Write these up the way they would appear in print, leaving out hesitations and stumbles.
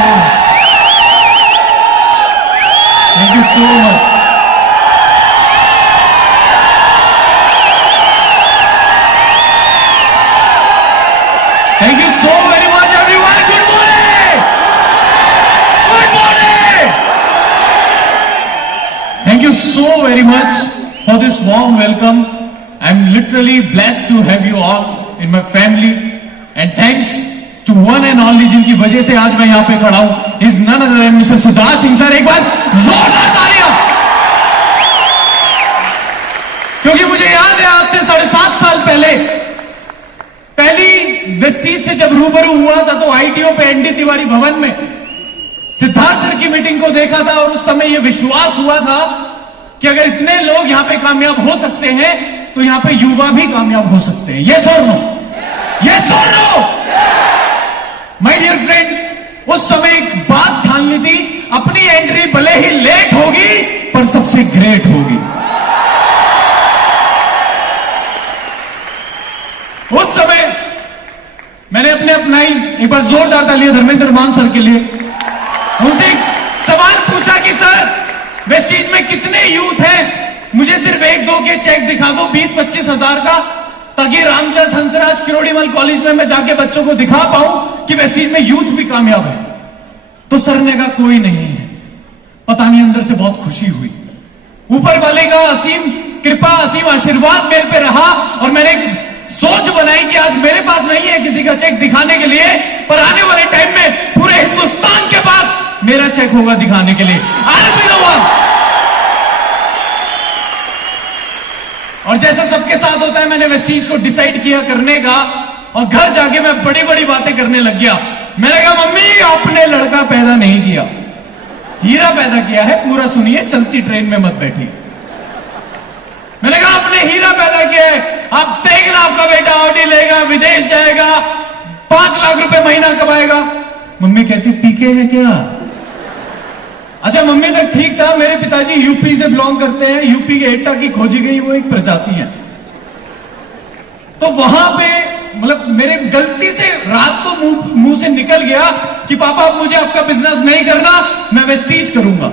so much. Thank you so much. Thank you so very much, everyone. Good morning. Good morning. Thank you so very much for this warm welcome. I'm literally blessed to have you all in my family, and thanks to one and only जिनकी वजह से आज मैं यहाँ पे खड़ा हूँ, is none other than Mr. सुधार सिंह सर. एक बार जोरदार तालियां, क्योंकि मुझे याद है आज से 7.5 साल पहले पहली वेस्टीज से जब रूबरू हुआ था तो आईटीओ पे एनडी तिवारी भवन में सिद्धार्थ सर की मीटिंग को देखा था, और उस समय यह विश्वास हुआ था कि अगर इतने लोग यहां पे कामयाब हो सकते हैं तो यहां पे युवा भी कामयाब हो सकते हैं. यस और नो? यस और नो? माय डियर फ्रेंड, उस समय एक बात ठान ली थी, अपनी एंट्री भले ही लेट होगी पर सबसे ग्रेट होगी. उस समय मैंने अपने अपनाई, एक बार जोरदार तालियां धर्मेंद्र मान सर के लिए, उनसे एक सवाल पूछा कि सर वेस्टीज में कितने यूथ हैं, मुझे सिर्फ 1-2 के चेक दिखा दो 20-25 हजार का, ताकि रामचंद्र हंसराज किरोड़ीमल कॉलेज में मैं जाके बच्चों को दिखा पाऊं कि वेस्टीज में यूथ भी कामयाब है. तो सर ने कहा कोई नहीं है. पता नहीं अंदर से बहुत खुशी हुई. ऊपर वाले का असीम कृपा, असीम आशीर्वाद मेरे पे रहा, और मैंने सोच बनाई कि आज मेरे पास नहीं है किसी का चेक दिखाने के लिए, पर आने वाले टाइम में पूरे हिंदुस्तान के पास मेरा चेक होगा दिखाने के लिए. I'll be the one. और जैसा सबके साथ होता है, मैंने वेस्टीज को डिसाइड किया करने का, और घर जाके मैं बड़ी बड़ी बातें करने लग गया. मैंने कहा मम्मी आपने लड़का पैदा नहीं किया, हीरा पैदा किया है. पूरा सुनिए, चलती ट्रेन में मत बैठी. मैंने कहा आपने हीरा पैदा किया है, आप देखना आपका बेटा ऑडी लेगा, विदेश जाएगा, 5 लाख रुपए महीना कमाएगा. मम्मी कहती पीके है क्या? अच्छा मम्मी तक ठीक था. मेरे पिताजी यूपी से बिलोंग करते हैं. यूपी के एटा की खोजी गई वो एक प्रजाति है. तो वहां पे मतलब मेरे गलती से रात को मुंह से निकल गया कि पापा अब मुझे आपका बिजनेस नहीं करना, मैं वेस्टीज करूंगा.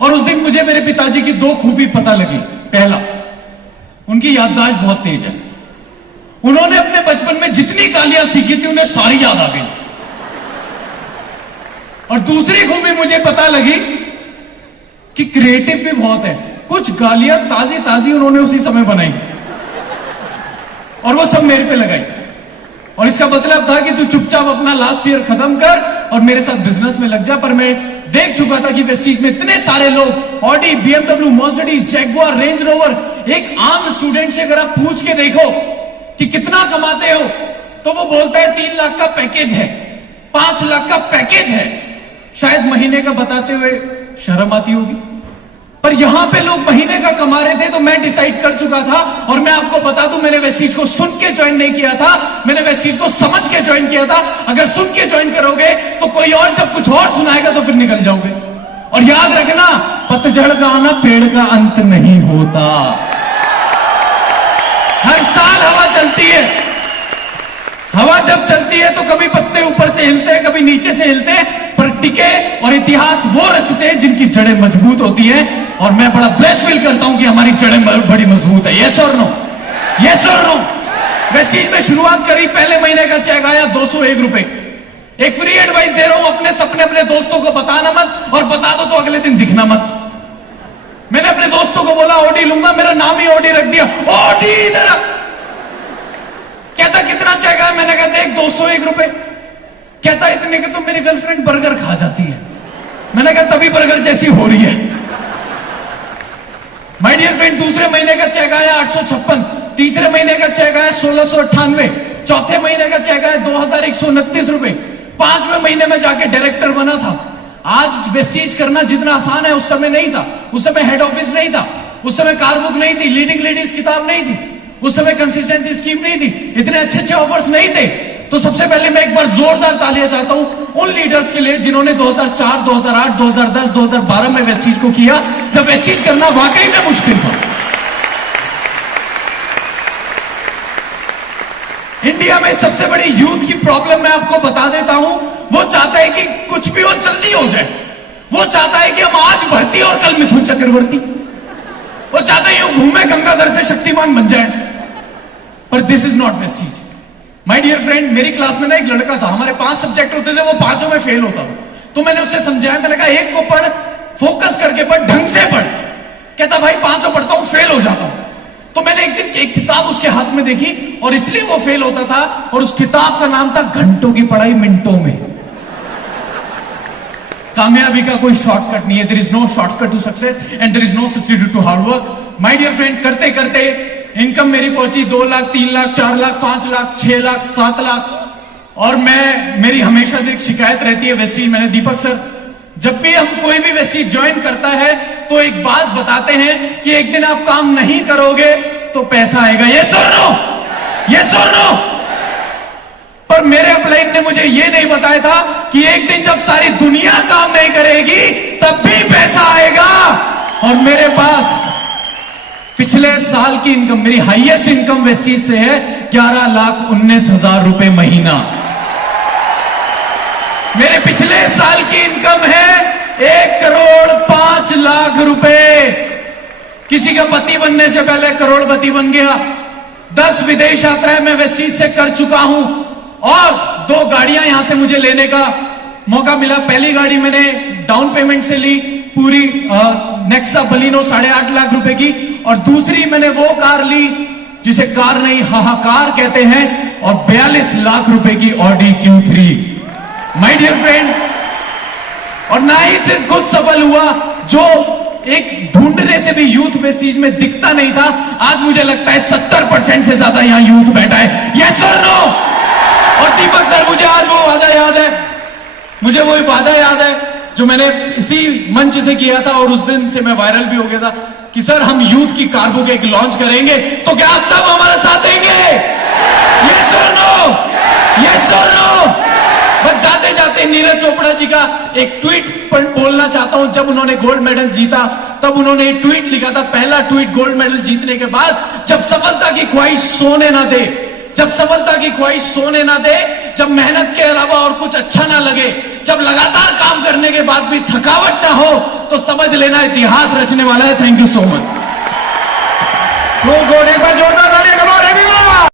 और उस दिन मुझे मेरे पिताजी की 2 खूबी पता लगी. पहला, उनकी याददाश्त बहुत तेज है. उन्होंने अपने बचपन में जितनी गालियां सीखी थी उन्हें सारी याद आ गई. और दूसरी खूबी मुझे पता लगी कि क्रिएटिव भी बहुत है. कुछ गालियां ताजी ताजी उन्होंने उसी समय बनाई और वो सब मेरे पे लगाई. और इसका मतलब था कि तू चुपचाप अपना लास्ट ईयर खत्म कर और मेरे साथ बिजनेस में लग जा. पर मैं देख चुका था कि वेस्टीज में इतने सारे लोग Audi, BMW, Mercedes, Jaguar, range rover, एक आम स्टूडेंट से अगर आप पूछ के देखो कि कितना कमाते हो तो वो बोलता है 3 लाख का पैकेज है, 5 लाख का पैकेज है. शायद महीने का बताते हुए शर्म आती होगी, पर यहां पे लोग महीने का कमा रहे थे. तो मैं डिसाइड कर चुका था, और मैं आपको बता दूं, मैंने वेस्टीज को सुन के ज्वाइन नहीं किया था, मैंने वेस्टीज को समझ के ज्वाइन किया था. अगर सुन के ज्वाइन करोगे तो कोई और जब कुछ और सुनाएगा तो फिर निकल जाओगे. और याद रखना, पतझड़ का आना पेड़ का अंत नहीं होता. हर साल हवा चलती है. हवा जब चलती है तो कभी पत्ते ऊपर से हिलते हैं, कभी नीचे से हिलते हैं, पर टिके और इतिहास वो रचते हैं जिनकी जड़ें मजबूत होती हैं. और मैं बड़ा ब्लेस्ड फील करता हूं कि हमारी जड़ें बड़ी मजबूत है. यस और नो? यस और नो? वेस्टीज में शुरुआत करी, पहले महीने का चेक आया 201 रुपए. एक फ्री एडवाइस दे रहा हूं, अपने सपने अपने दोस्तों को बताना मत, और बता दो तो अगले दिन दिखना मत. मैंने अपने दोस्तों को बोला ऑडी लूंगा, मेरा नाम ही ऑडी रख दिया. ऑडी इधर कहता कितना चेक आया? मैंने कहा देख 201 रुपए. कहता इतने के तो मेरी गर्लफ्रेंड बर्गर खा जाती है. मैंने कहा तभी बर्गर जैसी हो रही है. माय डियर फ्रेंड, दूसरे महीने का चेक आया 856, तीसरे महीने का चेक आया 1698, चौथे महीने का चेक आया 2129 रुपए. 5वें महीने में जाके डायरेक्टर बना था. आज वेस्टीज करना जितना आसान है उस समय नहीं था. उस समय हेड ऑफिस नहीं था, उस समय कार बुक नहीं थी, लीडिंग लेडीज किताब नहीं थी, उस समय कंसिस्टेंसी स्कीम नहीं थी, इतने अच्छे अच्छे ऑफर्स नहीं थे. तो सबसे पहले मैं एक बार जोरदार तालियां चाहता हूं उन लीडर्स के लिए जिन्होंने 2004, 2008, 2010, 2012 में वेस्टीज को किया, जब वेस्टीज करना वाकई में मुश्किल था. इंडिया में सबसे बड़ी यूथ की प्रॉब्लम मैं आपको बता देता हूं। वो चाहता है कि कुछ भी हो जल्दी हो जाए। वो चाहता है कि हम आज भर्ती और कल मिथुन चक्रवर्ती। वो चाहता है यूं घूमे गंगाधर से शक्तिमान बन जाए। पर this is not vestige. My dear friend, मेरी क्लास में ना एक लड़का था, हमारे 5 सब्जेक्ट होते थे, वो 5 में फेल होता था। तो मैंने उससे समझाया, मैंने कहा एक को पढ़, फोकस करके पढ़, ढंग से पढ़। कहता भाई 5 पढ़ता हूं, फेल हो जाता हूं। तो मैंने एक दिन एक किताब उसके हाथ में देखी और इसलिए वो फेल होता था, और उस किताब का नाम था घंटों की पढ़ाई मिनटों में। कामयाबी का कोई शॉर्टकट नहीं है। There is no shortcut to success and there is no substitute to hard work. My dear friend, करते करते इनकम मेरी पहुंची 2 लाख, 3 लाख, 4 लाख, 5 लाख, 6 लाख, 7 लाख। और मेरी हमेशा से एक शिकायत रहती है वेस्टीज। मैंने दीपक सर, जब भी हम कोई भी वेस्टीज ज्वाइन करता है तो एक बात बताते हैं कि एक दिन आप काम नहीं करोगे तो पैसा आएगा। यस और नो? यस और नो? पर मेरे अपलाइन ने मुझे यह नहीं बताया था कि एक दिन जब सारी दुनिया काम नहीं करेगी तब भी पैसा आएगा। और मेरे पास पिछले साल की इनकम, मेरी हाईएस्ट इनकम वेस्टीज से है 11,19,000 रुपए महीना। मेरे पिछले साल की इनकम है 1,05,00,000 रुपए। किसी का पति बनने से पहले करोड़पति बन गया। 10 विदेश यात्राएं मैं वेस्टीज से कर चुका हूं और 2 गाड़ियां यहां से मुझे लेने का मौका मिला। पहली गाड़ी मैंने डाउन पेमेंट से ली, पूरी नेक्सा बलिनो 8.5 लाख रुपए की, और दूसरी मैंने वो कार ली जिसे कार नहीं हाहाकार कहते हैं, और 42 लाख रुपए की Audi Q3। My dear friend, और ना ही सिर्फ खुद सफल हुआ, जो एक ढूंढने से भी यूथ वेस्टीज में दिखता नहीं था, आज मुझे लगता है 70% से ज्यादा यहां यूथ बैठा है। यस और नो? और दीपक सर, मुझे आज वो वादा याद है, मुझे वो वादा याद है जो मैंने इसी मंच से किया था, और उस दिन से मैं वायरल भी हो गया था कि सर हम यूथ की कार बुक एक लॉन्च करेंगे, तो क्या आप सब हमारा साथ देंगे? यस और नो? यस और नो? बस जाते जाते नीरज चोपड़ा जी का एक ट्वीट पर बोलना चाहता हूं। जब उन्होंने गोल्ड मेडल जीता तब उन्होंने एक ट्वीट लिखा था, पहला ट्वीट गोल्ड मेडल जीतने के बाद, जब सफलता की ख्वाहिश सोने ना दे, जब सफलता की ख्वाहिश सोने ना दे, जब मेहनत के अलावा और कुछ अच्छा ना लगे, जब लगातार काम करने के बाद भी थकावट ना हो, तो समझ लेना इतिहास रचने वाला है। Thank you so much. एक बार जोरदार